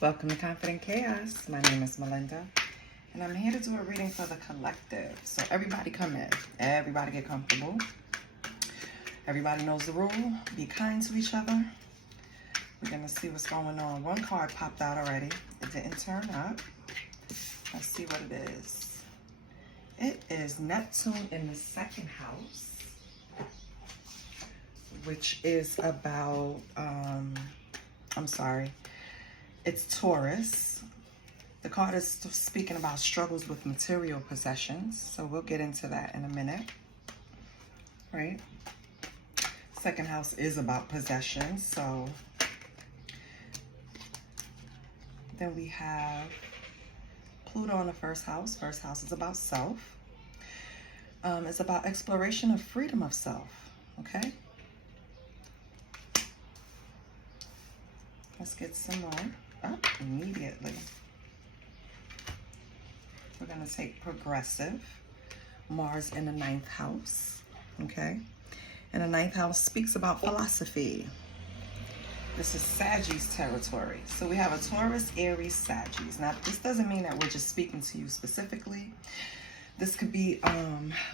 Welcome to Confident Chaos. My name is Melinda, and I'm here to do a reading for the collective. So everybody come in. Everybody get comfortable. Everybody knows the rule. Be kind to each other. We're going to see what's going on. One card popped out already. It didn't turn up. Let's see what it is. It is Neptune in the second house, which is about, it's Taurus. The card is speaking about struggles with material possessions, so we'll get into that in a minute, right? Second house is about possessions, so then we have Pluto in the first house. First house is about self. It's about exploration of freedom of self, okay? Let's get some more up immediately. We're going to take progressive. Mars in the ninth house, okay? And the ninth house speaks about philosophy. This is Sagittarius territory. So we have a Taurus, Aries, Sagittarius. Now, this doesn't mean that we're just speaking to you specifically. This could be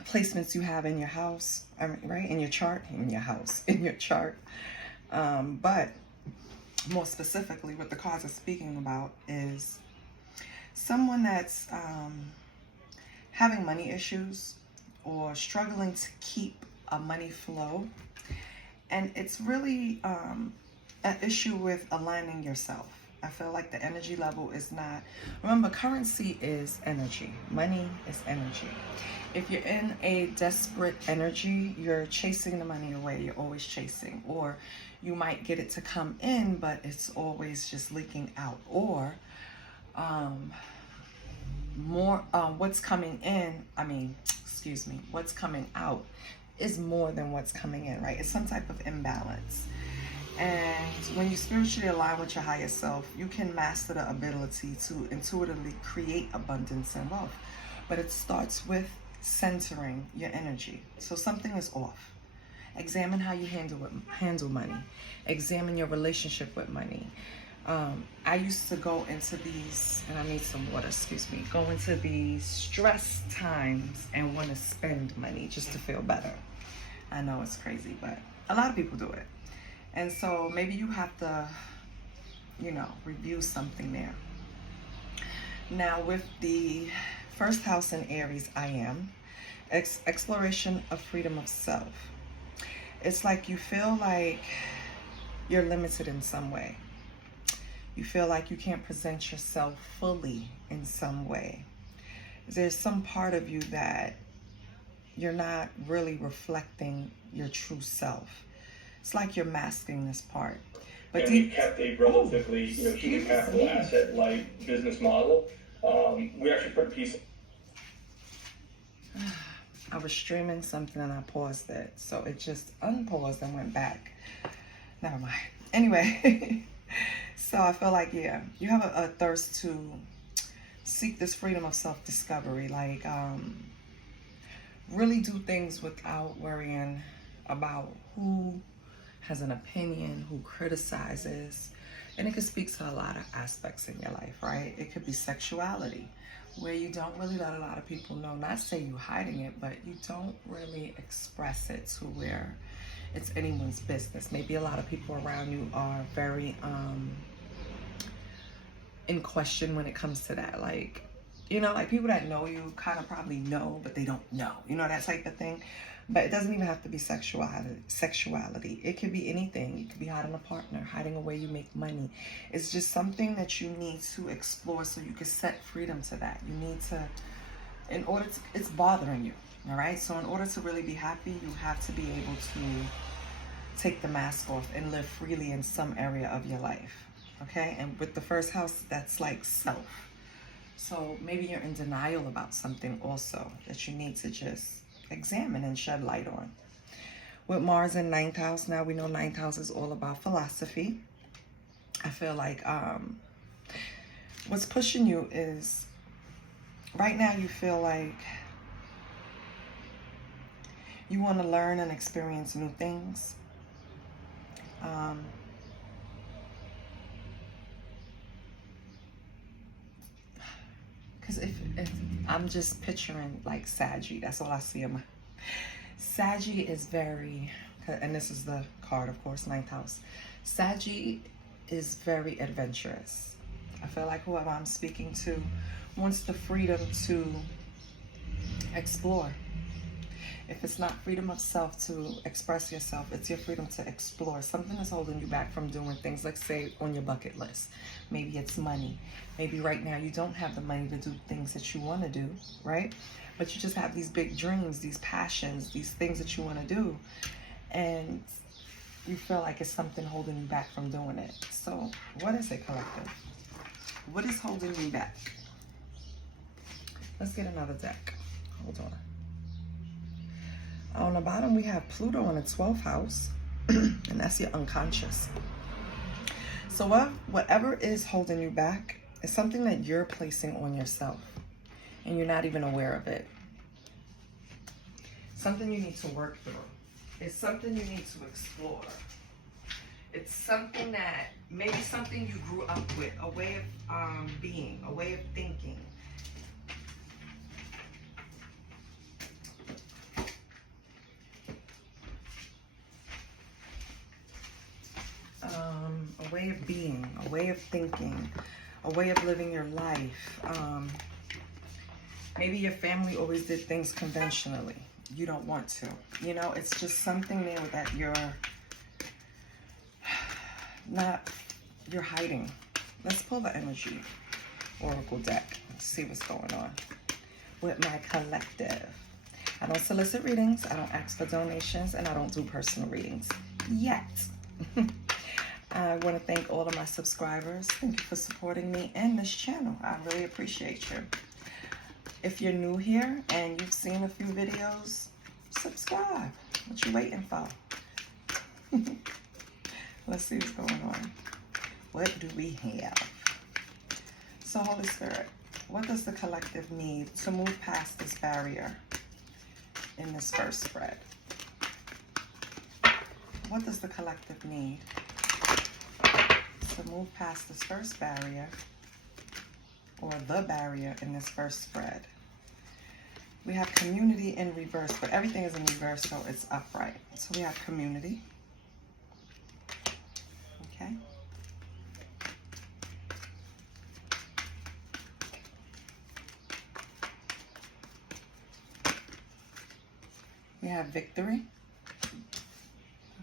placements you have in your house, right? In your chart, in your house, in your chart. But more specifically, what the cards are speaking about is someone that's having money issues or struggling to keep a money flow. And it's really an issue with aligning yourself. I feel like the energy level is not, remember, currency is energy. Money is energy. If you're in a desperate energy, you're chasing the money away. You're always chasing. Or you might get it to come in, but it's always just leaking out. Or what's coming in, what's coming out is more than what's coming in, right? It's some type of imbalance. And when you spiritually align with your higher self, you can master the ability to intuitively create abundance and wealth. But it starts with centering your energy. So something is off. Examine how you handle money. Examine your relationship with money. I used to go into these, and I need some water, go into these stress times and want to spend money just to feel better. I know it's crazy, but a lot of people do it. And so maybe you have to, review something there. Now with the first house in Aries, I am exploration of freedom of self. It's like you feel like you're limited in some way. You feel like you can't present yourself fully in some way. There's some part of you that you're not really reflecting your true self. It's like you're masking this part. But and we've kept a relatively, human capital asset-light business model. We actually put a piece. I was streaming something and I paused it, so it just unpaused and went back. Never mind. Anyway, so I feel like, you have a thirst to seek this freedom of self-discovery, like really do things without worrying about who has an opinion, who criticizes. And it could speak to a lot of aspects in your life, right? It could be sexuality, where you don't really let a lot of people know, not say you hiding it, but you don't really express it to where it's anyone's business. Maybe a lot of people around you are very in question when it comes to that. Like people that know you kind of probably know, but they don't know, that type of thing. But it doesn't even have to be sexuality. It could be anything. You could be hiding a partner, hiding a way you make money. It's just something that you need to explore so you can set freedom to that. You need to, it's bothering you, all right? So in order to really be happy, you have to be able to take the mask off and live freely in some area of your life, okay? And with the first house, that's like self. So maybe you're in denial about something also that you need to just examine and shed light on. With Mars in ninth house, now we know ninth house is all about philosophy. I feel like what's pushing you is right now you feel like you want to learn and experience new things. if I'm just picturing like Saggy, that's all I see in my. Saggy is very, and this is the card, of course, ninth house. Saggy is very adventurous. I feel like whoever I'm speaking to wants the freedom to explore. If it's not freedom of self to express yourself, it's your freedom to explore. Something is holding you back from doing things, like say on your bucket list. Maybe it's money. Maybe right now you don't have the money to do things that you want to do, right? But you just have these big dreams, these passions, these things that you want to do. And you feel like it's something holding you back from doing it. So what is it, collective? What is holding you back? Let's get another deck. Hold on. On the bottom, we have Pluto in the 12th house, and that's your unconscious. So whatever is holding you back is something that you're placing on yourself, and you're not even aware of it. Something you need to work through. It's something you need to explore. It's something that, maybe something you grew up with, a way of being, a way of thinking. A way of being, a way of thinking, a way of living your life. Maybe your family always did things conventionally. You don't want to. You know, it's just something there that you're hiding. Let's pull the energy oracle deck. Let's see what's going on with my collective. I don't solicit readings. I don't ask for donations, and I don't do personal readings yet. I want to thank all of my subscribers. Thank you for supporting me and this channel. I really appreciate you. If you're new here and you've seen a few videos, subscribe. What you waiting for? Let's see what's going on. What do we have? So, Holy Spirit, what does the collective need to move past this barrier in this first spread? What does the collective need to move past this first barrier, or the barrier in this first spread? We have community in reverse, but everything is in reverse, so it's upright. So we have community. Okay. We have victory.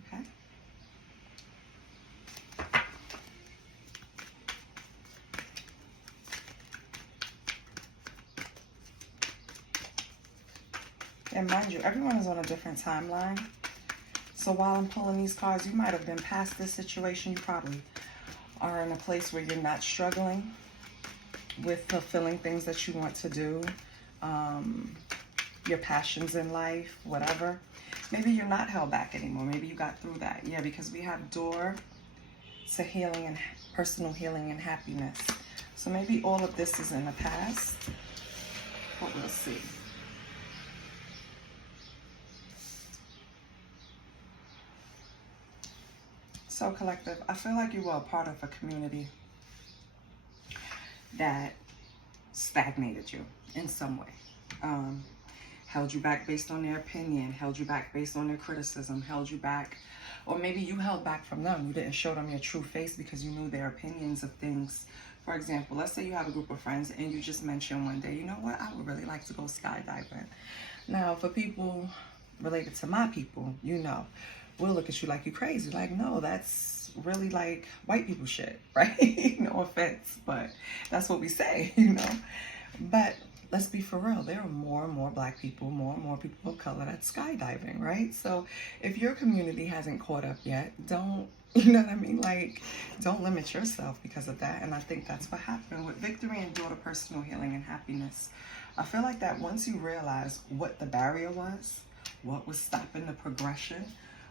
Okay. And mind you, everyone is on a different timeline. So while I'm pulling these cards, you might have been past this situation. You probably are in a place where you're not struggling with fulfilling things that you want to do, your passions in life, whatever. Maybe you're not held back anymore. Maybe you got through that. Yeah, because we have door to healing and personal healing and happiness. So maybe all of this is in the past, but we'll see. So collective, I feel like you were a part of a community that stagnated you in some way. Held you back based on their opinion, held you back based on their criticism, held you back, or maybe you held back from them. You didn't show them your true face because you knew their opinions of things. For example, let's say you have a group of friends and you just mention one day, you know what, I would really like to go skydiving. Now, for people related to my people, you know, we'll look at you like you crazy. Like, no, that's really like white people shit, right? No offense, but that's what we say, you know. But let's be for real. There are more and more black people, more and more people of color that's skydiving, right? So if your community hasn't caught up yet, don't, you know what I mean? Like, don't limit yourself because of that. And I think that's what happened with victory and daughter personal healing and happiness. I feel like that once you realize what the barrier was, what was stopping the progression,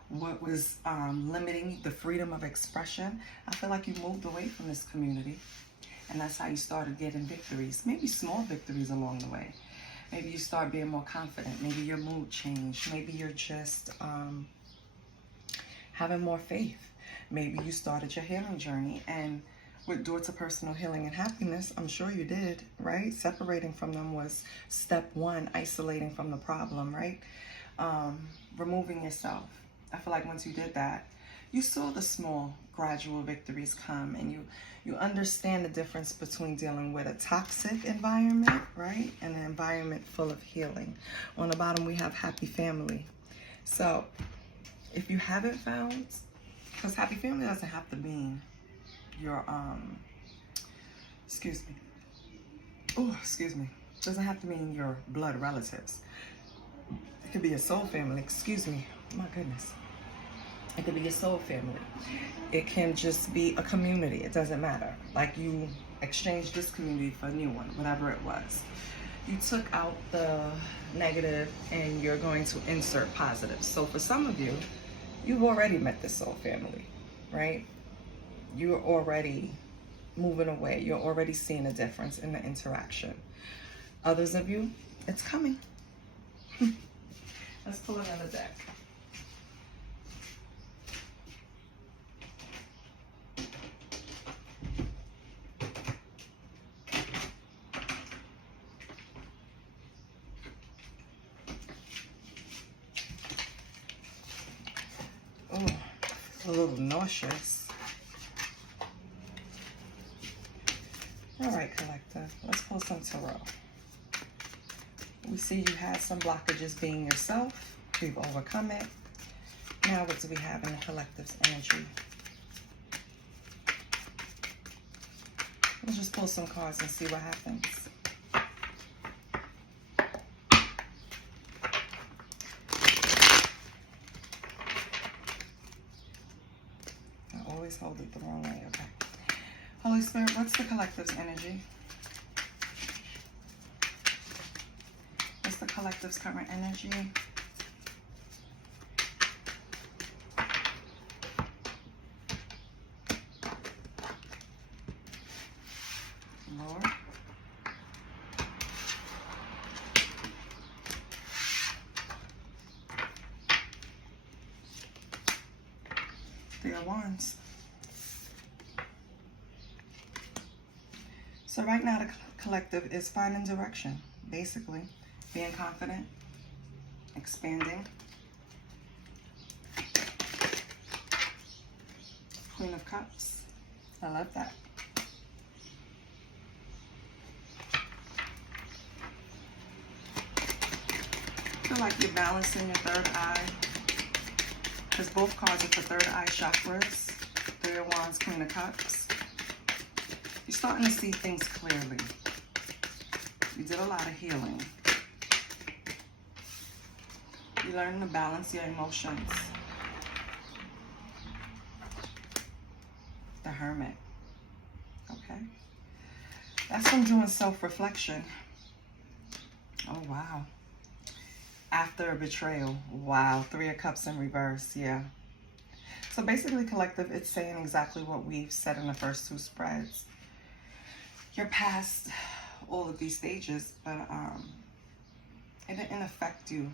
what was limiting the freedom of expression, I feel like you moved away from this community. And that's how you started getting victories, maybe small victories along the way. Maybe you start being more confident. Maybe your mood changed. Maybe you're just having more faith. Maybe you started your healing journey. And with door to personal healing and happiness. I'm sure you did, right? Separating from them was step one, isolating from the problem, right? Removing yourself. I feel like once you did that, you saw the small gradual victories come, and you understand the difference between dealing with a toxic environment, right, and an environment full of healing. On the bottom we have happy family. So if you haven't found, because happy family doesn't have to mean your doesn't have to mean your blood relatives. It could be a soul family. My goodness. It could be your soul family. It can just be a community. It doesn't matter. Like you exchanged this community for a new one, whatever it was. You took out the negative and you're going to insert positive. So for some of you, you've already met this soul family, right? You're already moving away. You're already seeing a difference in the interaction. Others of you, it's coming. Let's pull another deck. Oh, a little nauseous. All right, collective, let's pull some tarot. We see you had some blockages being yourself. We've overcome it. Now what do we have in the collective's energy? Let's just pull some cards and see what happens. I always hold it the wrong way, okay. Holy Spirit, what's the collective's energy? What's the collective's current energy? Lord. Three of Wands. So right now the collective is finding direction, basically. Being confident, expanding. Queen of Cups. I love that. I feel like you're balancing your third eye, because both cards are for third eye chakras. Three of Wands, Queen of Cups. You're starting to see things clearly. You did a lot of healing. You're learning to balance your emotions. The Hermit. Okay. That's from doing self-reflection. Oh, wow. After a betrayal. Wow. Three of Cups in reverse. Yeah. So basically, collective, it's saying exactly what we've said in the first two spreads. You're past all of these stages, but it didn't affect you.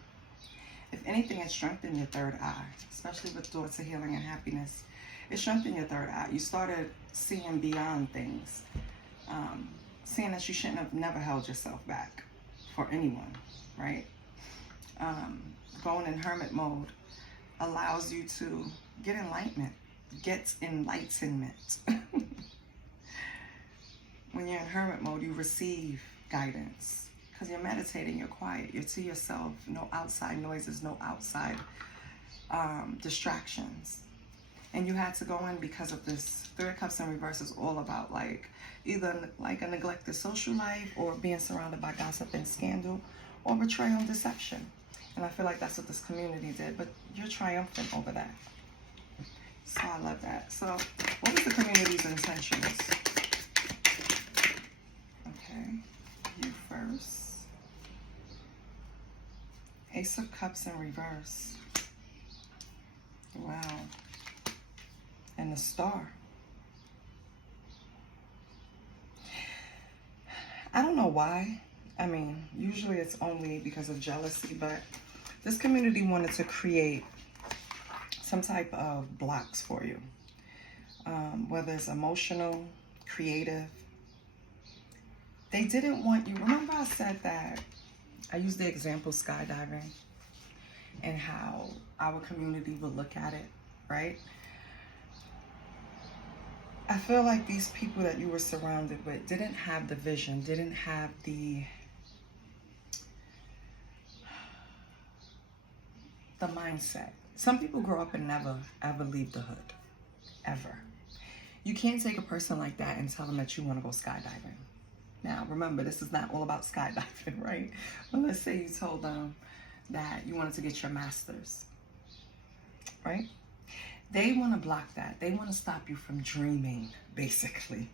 If anything, it strengthened your third eye, especially with door to healing and happiness. It strengthened your third eye. You started seeing beyond things, seeing that you shouldn't have never held yourself back for anyone, right? Going in hermit mode allows you to get enlightenment, When you're in hermit mode, you receive guidance because you're meditating, you're quiet, you're to yourself, no outside noises, no outside distractions. And you had to go in because of this. Three of Cups in reverse is all about like either like a neglected social life or being surrounded by gossip and scandal or betrayal and deception. And I feel like that's what this community did, but you're triumphant over that. So I love that. So what was the community's intentions? Okay, you first. Ace of Cups in reverse. Wow. And the Star. I don't know why. I mean, usually it's only because of jealousy, but this community wanted to create some type of blocks for you. Whether it's emotional, creative. They didn't want you. Remember I said that I used the example skydiving and how our community would look at it, right? I feel like these people that you were surrounded with didn't have the vision, didn't have the mindset. Some people grow up and never, ever leave the hood. Ever. You can't take a person like that and tell them that you want to go skydiving. Now, remember, this is not all about skydiving, right? But let's say you told them that you wanted to get your master's, right? They want to block that. They want to stop you from dreaming, basically.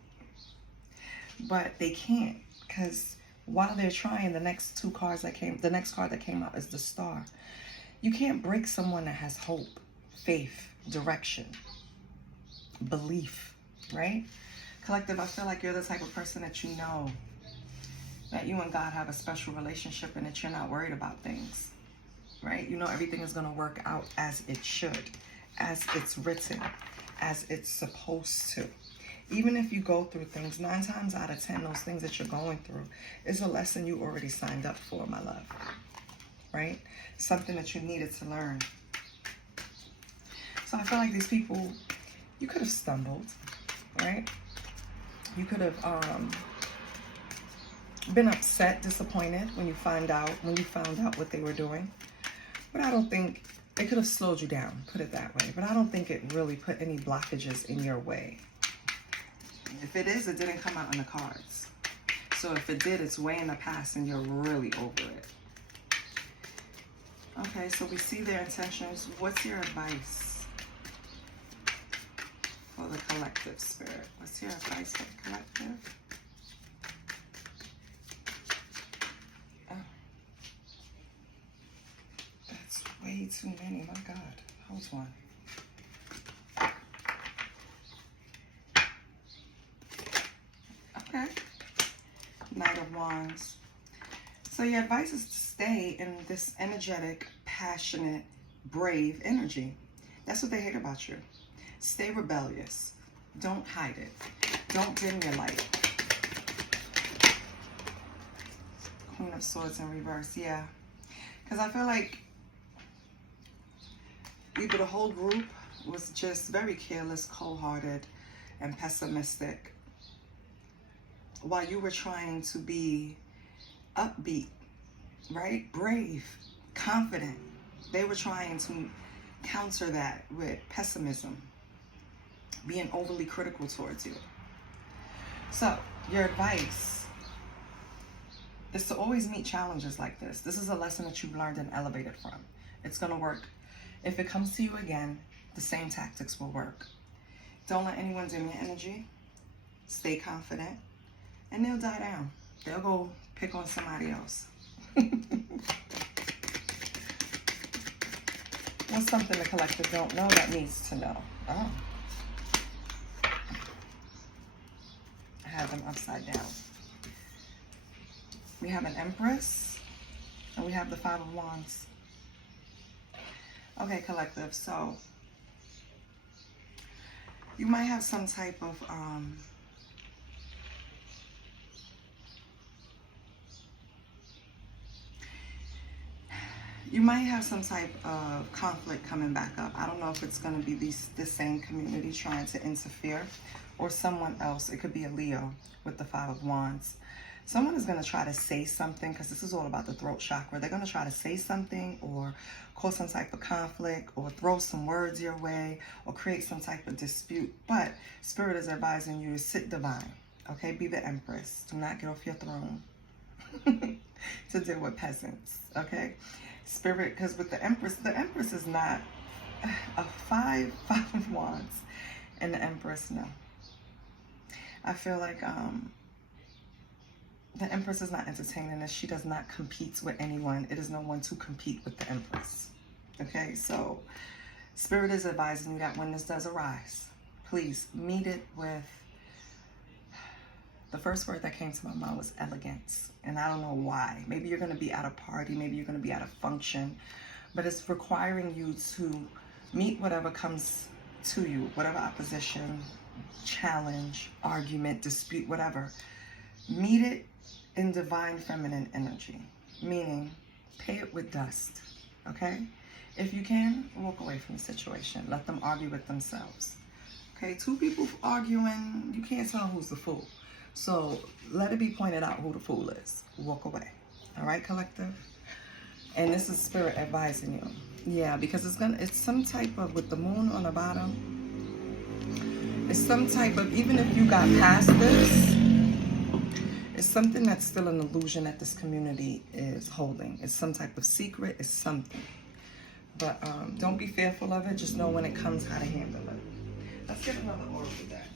But they can't, because while they're trying, the next card that came out is the Star. You can't break someone that has hope, faith, direction, belief, right? Collective, I feel like you're the type of person that you know that you and God have a special relationship and that you're not worried about things, right? You know everything is going to work out as it should, as it's written, as it's supposed to. Even if you go through things, 9 times out of 10, those things that you're going through is a lesson you already signed up for, my love, right? Something that you needed to learn. So I feel like these people, you could have stumbled, right? You could have been upset, disappointed when you found out what they were doing. But I don't think it could have slowed you down, put it that way. But I don't think it really put any blockages in your way. If it is, it didn't come out in the cards. So if it did, it's way in the past and you're really over it. Okay, so we see their intentions. What's your advice for the collective, Spirit? What's your advice for the collective? Oh. That's way too many, my God. Hold on. Okay. Knight of Wands. So your advice is to stay in this energetic, passionate, brave energy. That's what they hate about you. Stay rebellious. Don't hide it. Don't dim your light. Queen of Swords in reverse, yeah. Because I feel like either the whole group was just very careless, cold-hearted, and pessimistic, while you were trying to be upbeat, right? Brave, confident. They were trying to counter that with pessimism, being overly critical towards you. So your advice is to always meet challenges like this. This is a lesson that you've learned and elevated from. It's going to work. If it comes to you again, the same tactics will work. Don't let anyone dim your energy. Stay confident, and they'll die down. They'll go pick on somebody else. What's something the collective don't know that needs to know? Oh. I have them upside down. We have an Empress, and we have the 5 of Wands. Okay, collective, so you might have some type of conflict coming back up. I don't know if it's going to be the same community trying to interfere or someone else. It could be a Leo with the 5 of Wands. Someone is going to try to say something, because this is all about the throat chakra. They're going to try to say something or cause some type of conflict or throw some words your way or create some type of dispute. But Spirit is advising you to sit divine, okay? Be the Empress. Do not get off your throne to deal with peasants, okay? Spirit, because with the Empress is not a 5 of Wands, and the Empress, no. I feel like the Empress is not entertaining this. She does not compete with anyone. It is no one to compete with the Empress. Okay, so Spirit is advising you that when this does arise, please meet it with, the first word that came to my mind was elegance. And I don't know why. Maybe you're going to be at a party. Maybe you're going to be at a function. But it's requiring you to meet whatever comes to you, whatever opposition, challenge, argument, dispute, whatever, meet it in divine feminine energy, meaning pay it with dust, okay? If you can, walk away from the situation. Let them argue with themselves. Okay, two people arguing, you can't tell who's the fool. So let it be pointed out who the fool is. Walk away. All right, collective? And this is spirit advising you. Yeah, because it's some type of, with the moon on the bottom, it's some type of, even if you got past this, it's something that's still an illusion that this community is holding. It's some type of secret, it's something. But don't be fearful of it. Just know when it comes how to handle it. Let's get another oracle deck.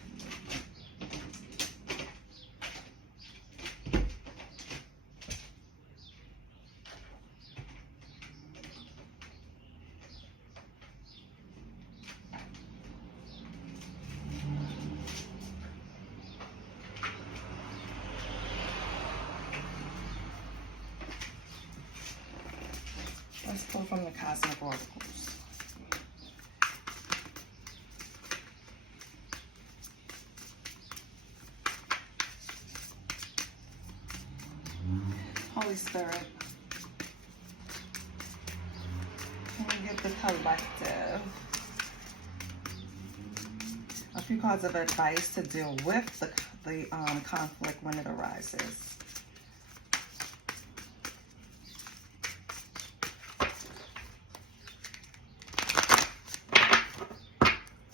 Let's pull from the cosmic oracles. Holy Spirit, can we get the collective a few cards of advice to deal with the conflict when it arises?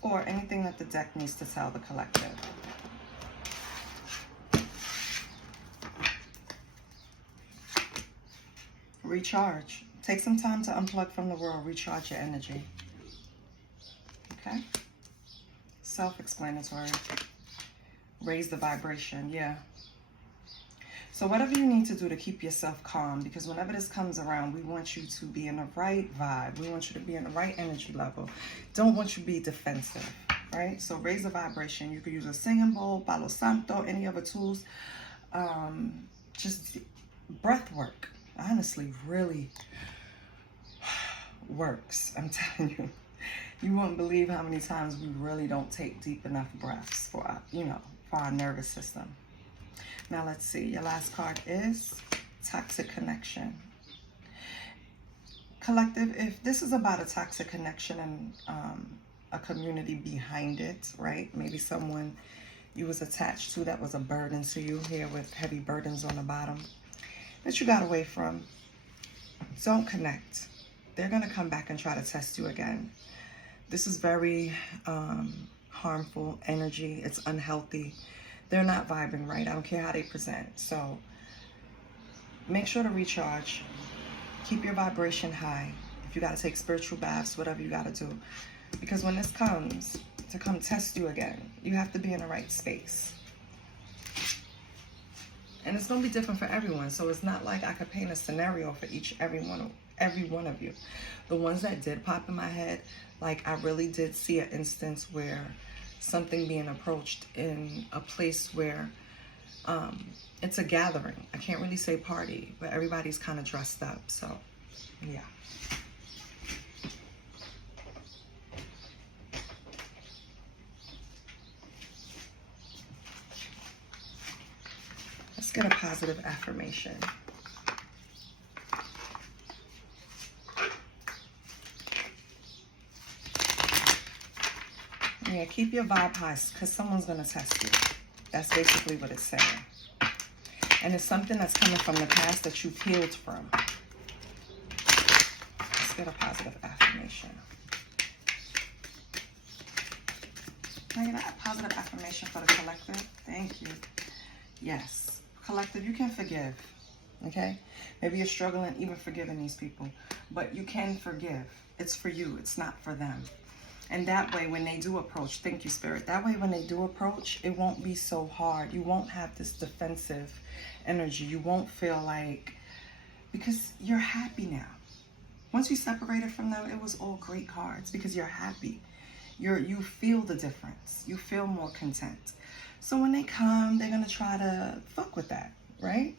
Or anything that the deck needs to tell the collective. Recharge. Take some time to unplug from the world. Recharge your energy. Okay? Self-explanatory. Raise the vibration. Yeah. So whatever you need to do to keep yourself calm, because whenever this comes around, we want you to be in the right vibe. We want you to be in the right energy level. Don't want you to be defensive, right? So raise the vibration. You could use a singing bowl, Palo Santo, any other tools. Just breath work, honestly, really works. I'm telling you. You won't believe how many times we really don't take deep enough breaths for our, for our nervous system. Now let's see, your last card is toxic connection. Collective, if this is about a toxic connection and a community behind it, right? Maybe someone you was attached to that was a burden to you here with heavy burdens on the bottom that you got away from. Don't connect. They're gonna come back and try to test you again. This is very harmful energy. It's unhealthy. They're not vibing right. I don't care how they present. So make sure to recharge. Keep your vibration high. If you got to take spiritual baths, whatever you got to do. Because when this comes to come test you again, you have to be in the right space. And it's going to be different for everyone. So it's not like I could paint a scenario for every one of you. The ones that did pop in my head, like I really did see an instance where something being approached in a place where it's a gathering. I can't really say party, but everybody's kind of dressed up. So, yeah. Let's get a positive affirmation. Yeah, keep your vibe high because someone's going to test you. That's basically what it's saying. And it's something that's coming from the past that you've healed from. Let's get a positive affirmation. Can I get a positive affirmation for the collective? Thank you. Yes. Collective, you can forgive. Okay? Maybe you're struggling even forgiving these people. But you can forgive. It's for you. It's not for them. And that way, when they do approach, thank you, Spirit. That way, when they do approach, it won't be so hard. You won't have this defensive energy. You won't feel like, because you're happy now. Once you separated from them, it was all great cards because you're happy. You feel the difference. You feel more content. So when they come, they're going to try to fuck with that, right?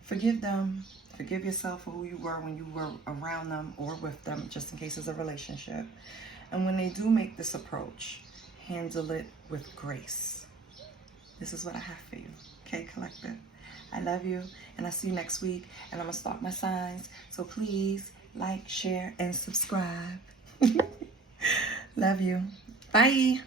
Forgive them. Forgive yourself for who you were when you were around them or with them, just in case it's a relationship. And when they do make this approach, handle it with grace. This is what I have for you. Okay, collective? I love you, and I'll see you next week. And I'm going to start my signs. So please like, share, and subscribe. Love you. Bye.